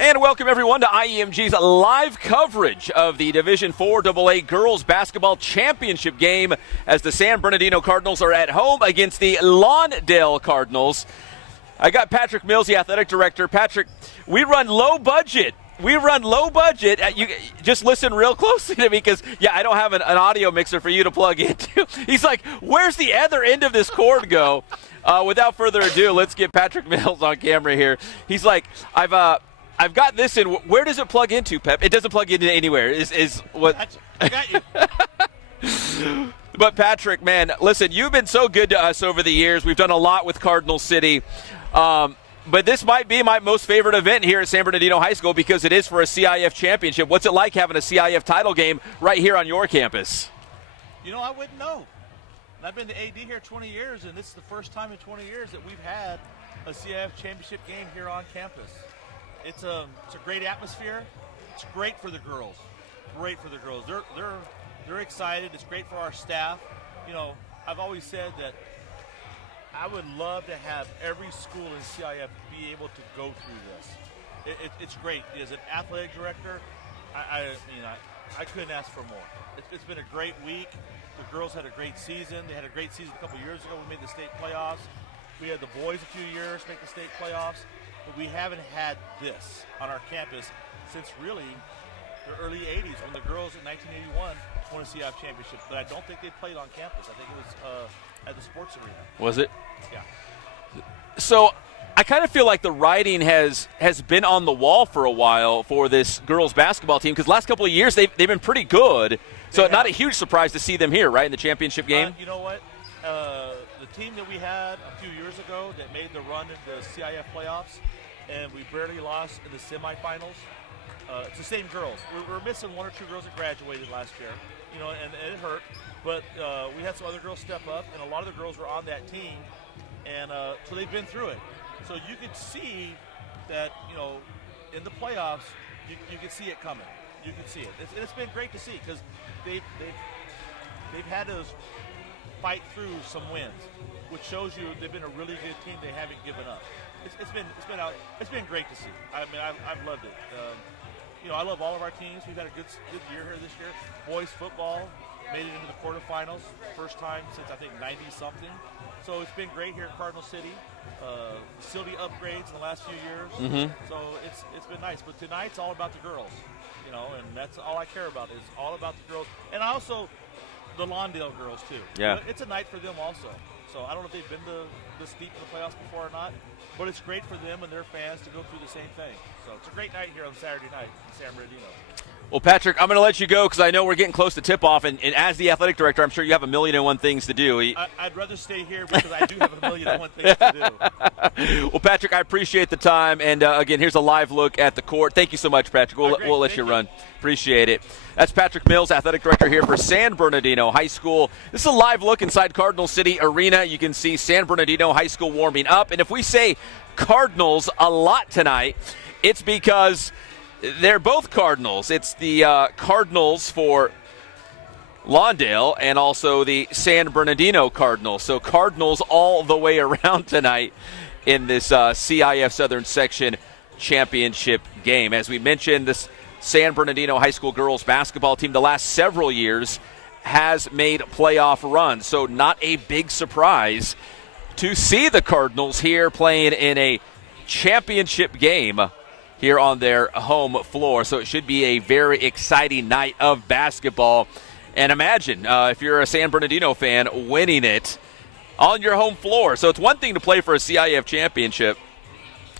And welcome, everyone, to IEMG's live coverage of the Division IV AA Girls Basketball Championship game as the San Bernardino Cardinals are at home against the Lawndale Cardinals. I got Patrick Mills, the athletic director. Patrick, we run low budget. You just listen real closely to me because, I don't have an audio mixer for you to plug into. He's like, where's the other end of this cord go? Without further ado, let's get Patrick Mills on camera here. He's like, I've got this in. Where does it plug into, Pep? It doesn't plug into anywhere. Is what? I got you. But Patrick, man, listen, you've been so good to us over the years. We've done a lot with Cardinal City. But this might be my most favorite event here at San Bernardino High School because it is for a CIF championship. What's it like having a CIF title game right here on your campus? You know, I wouldn't know. And I've been to AD here 20 years, and this is the first time in 20 years that we've had a CIF championship game here on campus. It's a great atmosphere. It's great for the girls. They're excited. It's great for our staff. You know, I've always said that I would love to have every school in CIF be able to go through this. It's great. As an athletic director, I couldn't ask for more. It's been a great week. The girls had a great season. They had a great season a couple years ago. We made the state playoffs. We had the boys a few years make the state playoffs. But we haven't had this on our campus since really the early 80s when the girls in 1981 won a CIF championship. But I don't think they played on campus. I think it was at the sports arena. Was it? Yeah. So I kind of feel like the writing has been on the wall for a while for this girls basketball team because the last couple of years they've been pretty good. So not a huge surprise to see them here, right, in the championship game? You know what? The team that we had a few years ago that made the run into the CIF playoffs, and we barely lost in the semifinals. It's the same girls. We're missing one or two girls that graduated last year, you know, and it hurt. But we had some other girls step up, and a lot of the girls were on that team, and so they've been through it. So you could see that, you know, in the playoffs, you could see it coming. You can see it. It's been great to see because they've had to fight through some wins, which shows you they've been a really good team. They haven't given up. It's been great to see. I mean, I've loved it. You know, I love all of our teams. We've had a good year here this year. Boys football made it into the quarterfinals, first time since I think 90-something. So it's been great here at Cardinal City. Facility upgrades in the last few years. Mm-hmm. So it's been nice. But tonight's all about the girls, you know, and that's all I care about is all about the girls. And also the Lawndale girls, too. Yeah. You know, it's a night for them also. So I don't know if they've been this deep in the playoffs before or not, but it's great for them and their fans to go through the same thing. So it's a great night here on Saturday night in San Bernardino. Well, Patrick, I'm going to let you go because I know we're getting close to tip-off, and as the athletic director, I'm sure you have a million and one things to do. I'd rather stay here because I do have a million and one things to do. Well, Patrick, I appreciate the time, and again, here's a live look at the court. Thank you so much, Patrick. We'll let you run. Appreciate it. That's Patrick Mills, athletic director here for San Bernardino High School. This is a live look inside Cardinal City Arena. You can see San Bernardino High School warming up, and if we say Cardinals a lot tonight, it's because they're both Cardinals. It's the Cardinals for Lawndale and also the San Bernardino Cardinals. So Cardinals all the way around tonight in this CIF Southern Section Championship game. As we mentioned, this San Bernardino High School girls basketball team the last several years has made playoff runs. So not a big surprise to see the Cardinals here playing in a championship game here on their home floor. So it should be a very exciting night of basketball. And imagine if you're a San Bernardino fan winning it on your home floor. So it's one thing to play for a CIF championship,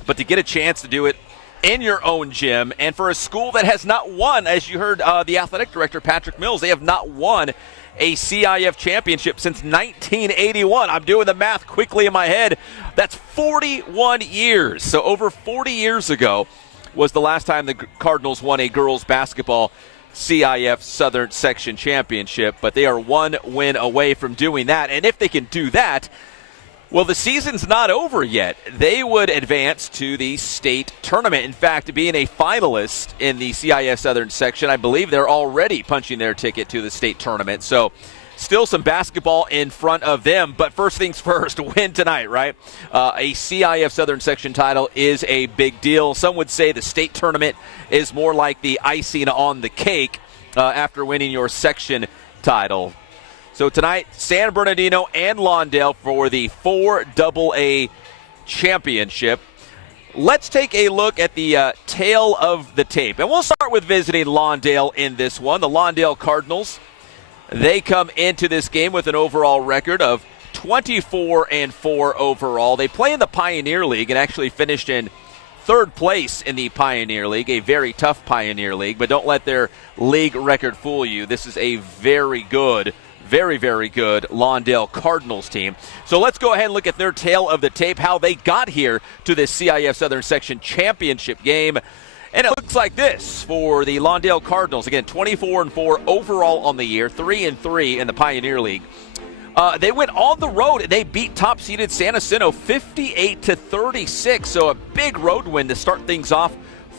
but to get a chance to do it in your own gym and for a school that has not won, as you heard the athletic director, Patrick Mills, they have not won a CIF championship since 1981. I'm doing the math quickly in my head. That's 41 years. So over 40 years ago was the last time the Cardinals won a girls basketball CIF Southern Section Championship, but they are one win away from doing that. And if they can do that, well, the season's not over yet. They would advance to the state tournament. In fact, being a finalist in the CIF Southern Section, I believe they're already punching their ticket to the state tournament. So still some basketball in front of them. But first things first, win tonight, right? A CIF Southern Section title is a big deal. Some would say the state tournament is more like the icing on the cake after winning your section title. So tonight, San Bernardino and Lawndale for the 4AA championship. Let's take a look at the tail of the tape. And we'll start with visiting Lawndale in this one. The Lawndale Cardinals, they come into this game with an overall record of 24-4 overall. They play in the Pioneer League and actually finished in third place in the Pioneer League, a very tough Pioneer League. But don't let their league record fool you. This is a very good Lawndale Cardinals team. So let's go ahead and look at their tail of the tape, how they got here to this CIF Southern Section Championship game. And it looks like this for the Lawndale Cardinals. Again, 24-4 overall on the year, 3-3 in the Pioneer League. They went on the road. They beat top-seeded San Jacinto 58-36. So a big road win to start things off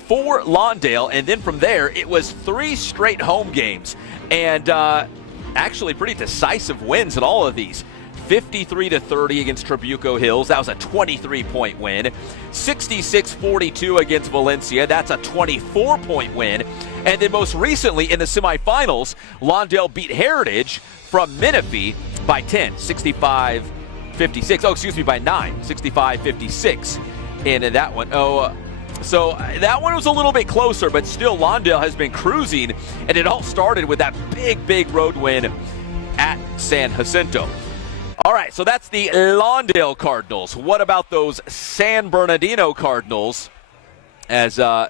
for Lawndale. And then from there, it was 3 straight home games. And actually pretty decisive wins in all of these. 53-30 against Trabuco Hills. That was a 23-point win. 66-42 against Valencia. That's a 24-point win. And then most recently in the semifinals, Lawndale beat Heritage from Menifee by 10, 65-56. Oh, excuse me, by 9, 65-56 in that one. So that one was a little bit closer, but still Lawndale has been cruising, and it all started with that big road win at San Jacinto. All right, so that's the Lawndale Cardinals. What about those San Bernardino Cardinals? As we'll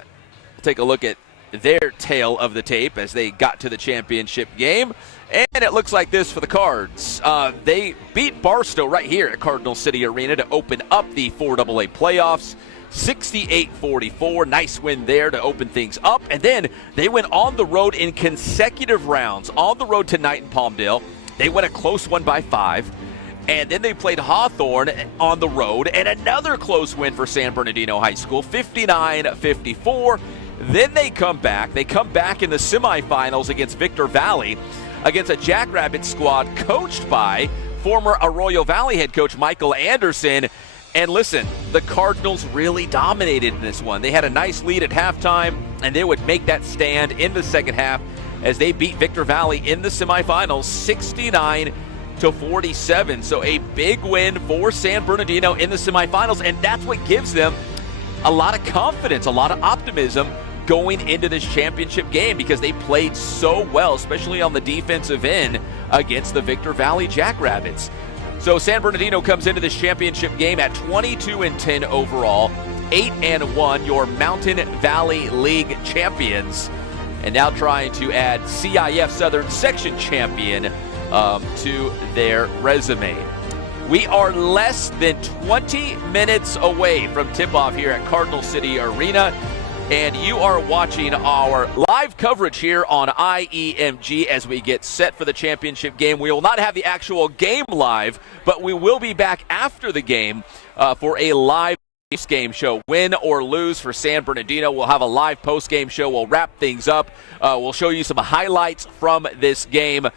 take a look at their tail of the tape as they got to the championship game. And it looks like this for the Cards. They beat Barstow right here at Cardinal City Arena to open up the 4AA playoffs. 68-44, nice win there to open things up. And then they went on the road in consecutive rounds. On the road tonight in Palmdale, they won a close one by 5. And then they played Hawthorne on the road, and another close win for San Bernardino High School, 59-54. Then they come back. They come back in the semifinals against Victor Valley, against a Jackrabbit squad coached by former Arroyo Valley head coach Michael Anderson. And listen, the Cardinals really dominated in this one. They had a nice lead at halftime, and they would make that stand in the second half as they beat Victor Valley in the semifinals 69-47. So a big win for San Bernardino in the semifinals, and that's what gives them a lot of confidence, a lot of optimism going into this championship game because they played so well, especially on the defensive end against the Victor Valley Jackrabbits. So San Bernardino comes into this championship game at 22-10 overall, 8-1, your Mountain Valley League champions, and now trying to add CIF Southern Section champion to their resume. We are less than 20 minutes away from tip-off here at Cardinal City Arena, and you are watching our live coverage here on IEMG as we get set for the championship game. We will not have the actual game live, but we will be back after the game for a live post-game show. Win or lose for San Bernardino, we'll have a live post-game show. We'll wrap things up. We'll show you some highlights from this game.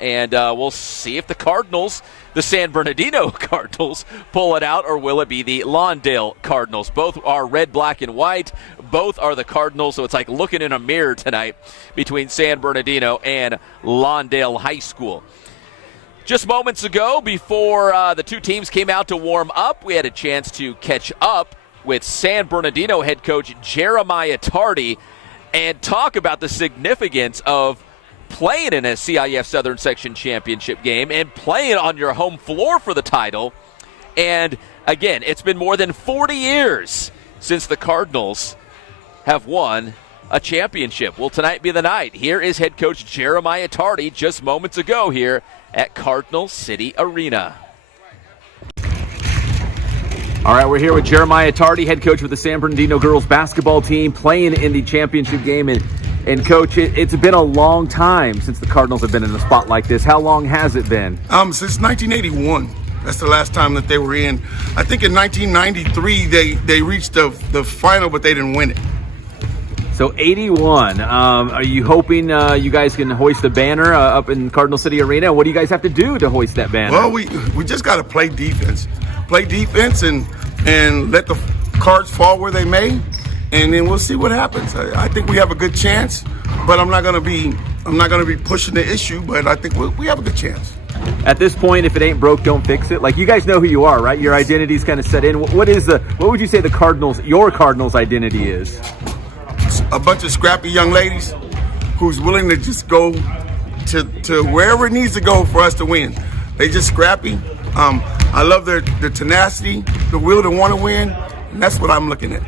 And we'll see if the Cardinals, the San Bernardino Cardinals, pull it out, or will it be the Lawndale Cardinals? Both are red, black, and white. Both are the Cardinals, so it's like looking in a mirror tonight between San Bernardino and Lawndale High School. Just moments ago, before the two teams came out to warm up, we had a chance to catch up with San Bernardino head coach Jeremiah Tardy and talk about the significance of playing in a CIF Southern Section Championship game and playing on your home floor for the title. And again, it's been more than 40 years since the Cardinals have won a championship. Will tonight be the night? Here is head coach Jeremiah Tardy just moments ago here at Cardinal City Arena. All right, we're here with Jeremiah Tardy, head coach with the San Bernardino girls basketball team, playing in the championship game. And Coach, it's been a long time since the Cardinals have been in a spot like this. How long has it been? Since 1981. That's the last time that they were in. I think in 1993 they reached the final, but they didn't win it. So 81. Are you hoping you guys can hoist the banner up in Cardinal City Arena? What do you guys have to do to hoist that banner? Well, we just got to play defense, and let the cards fall where they may, and then we'll see what happens. I think we have a good chance, but I'm not gonna be pushing the issue. But I think we have a good chance. At this point, if it ain't broke, don't fix it. Like, you guys know who you are, right? Your identity's kind of set in. What would you say your Cardinals identity is? A bunch of scrappy young ladies who's willing to just go to wherever it needs to go for us to win. They just scrappy. I love their tenacity, the will to want to win, and that's what I'm looking at.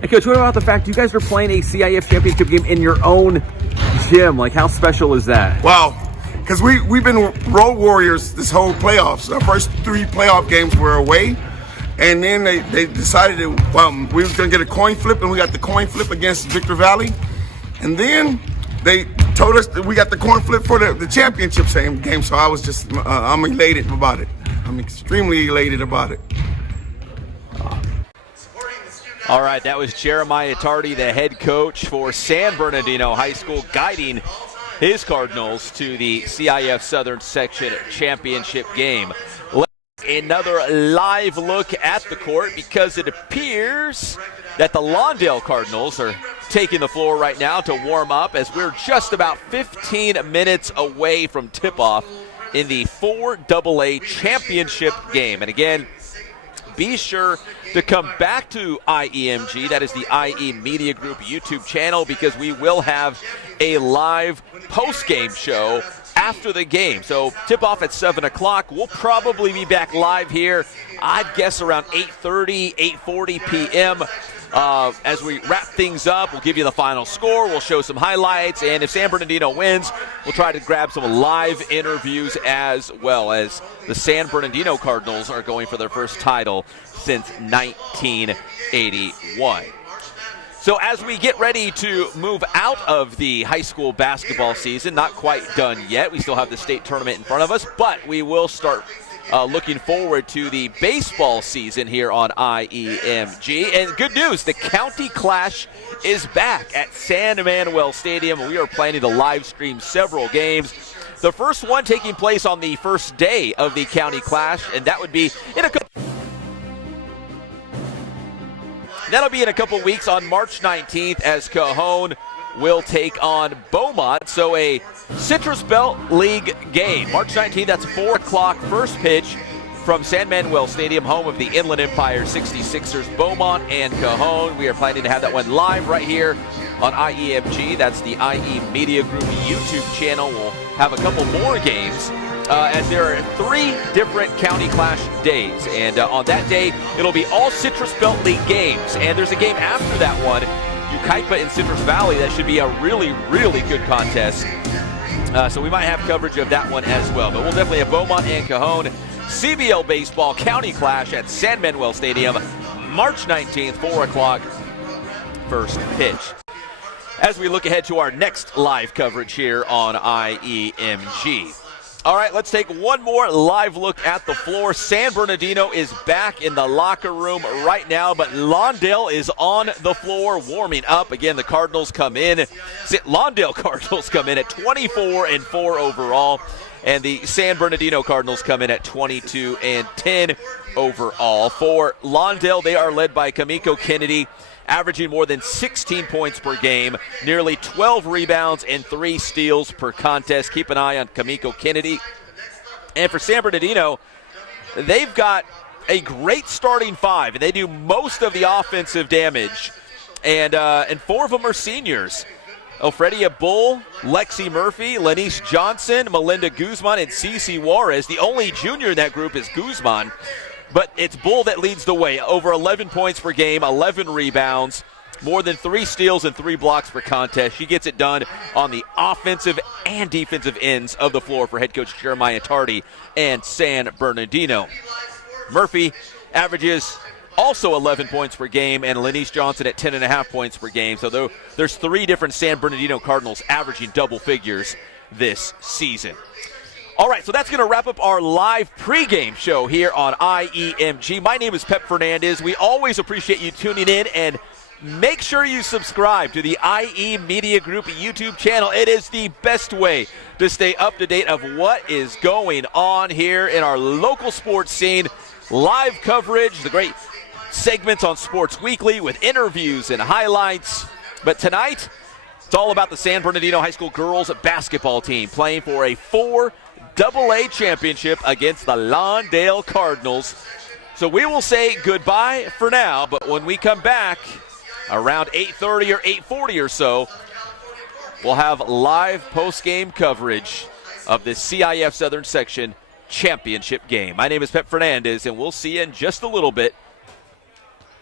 And Coach, what about the fact you guys are playing a CIF championship game in your own gym? Like, how special is that? Wow, because we've been road warriors this whole playoffs. Our first 3 playoff games were away, and then they decided that we were going to get a coin flip, and we got the coin flip against Victor Valley, and then they told us that we got the coin flip for the championship game. So I was just I'm elated about it. I'm extremely elated about it. All right, that was Jeremiah Tardy, the head coach for San Bernardino High School, guiding his Cardinals to the CIF Southern Section Championship game. Let's take another live look at the court, because it appears that the Lawndale Cardinals are taking the floor right now to warm up, as we're just about 15 minutes away from tip-off in the 4AA championship game. And again, be sure to come back to IEMG, that is the IE Media Group YouTube channel, because we will have a live post-game show after the game. So tip-off at 7 o'clock. We'll probably be back live here, I'd guess around 8:30, 8:40 p.m. As we wrap things up, we'll give you the final score, we'll show some highlights, and if San Bernardino wins, we'll try to grab some live interviews, as well as the San Bernardino Cardinals are going for their first title since 1981. So as we get ready to move out of the high school basketball season, not quite done yet, we still have the state tournament in front of us, but we will start looking forward to the baseball season here on IEMG. And good news, the County Clash is back at San Manuel Stadium. We are planning to live stream several games. The first one taking place on the first day of the County Clash, and that would be in a couple. That'll be in a couple weeks on March 19th, as Cajon will take on Beaumont. So a Citrus Belt League game. March 19th, that's 4 o'clock, first pitch from San Manuel Stadium, home of the Inland Empire 66ers, Beaumont and Cajon. We are planning to have that one live right here on IEMG. That's the IE Media Group YouTube channel. We'll have a couple more games, as there are 3 different County Clash days. And on that day, it'll be all Citrus Belt League games. And there's a game after that one, Yucaipa and Citrus Valley. That should be a really, really good contest. So we might have coverage of that one as well. But we'll definitely have Beaumont and Cajon. CBL Baseball County Clash at San Manuel Stadium, March 19th, 4 o'clock, first pitch. As we look ahead to our next live coverage here on IEMG. All right, let's take one more live look at the floor. San Bernardino is back in the locker room right now, but Lawndale is on the floor warming up. Again, the Cardinals come in. Lawndale Cardinals come in at 24-4 overall, and the San Bernardino Cardinals come in at 22-10 overall. For Lawndale, they are led by Kamiko Kennedy, averaging more than 16 points per game, nearly 12 rebounds and 3 steals per contest. Keep an eye on Kamiko Kennedy. And for San Bernardino, they've got a great starting 5, and they do most of the offensive damage. And 4 of them are seniors. Alfredia Bull, Lexi Murphy, Lanice Johnson, Melinda Guzman, and Cece Juarez. The only junior in that group is Guzman. But it's Bull that leads the way. Over 11 points per game, 11 rebounds, more than 3 steals and 3 blocks per contest. She gets it done on the offensive and defensive ends of the floor for head coach Jeremiah Tardy and San Bernardino. Murphy averages also 11 points per game, and Lanice Johnson at 10.5 points per game. So there's 3 different San Bernardino Cardinals averaging double figures this season. All right, so that's going to wrap up our live pregame show here on IEMG. My name is Pep Fernandez. We always appreciate you tuning in and make sure you subscribe to the IE Media Group YouTube channel. It is the best way to stay up to date of what is going on here in our local sports scene. Live coverage, the great segments on Sports Weekly with interviews and highlights. But tonight, it's all about the San Bernardino High School girls basketball team playing for a 4AA championship against the Lawndale Cardinals. So we will say goodbye for now, but when we come back around 8:30 or 8:40 or so, we'll have live post-game coverage of the CIF Southern Section championship game. My name is Pep Fernandez, and we'll see you in just a little bit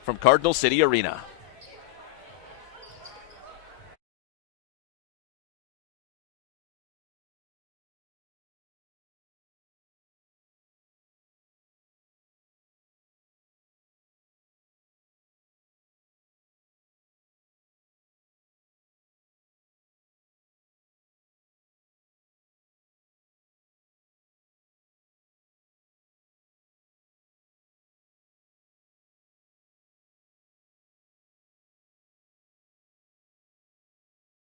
from Cardinal City Arena.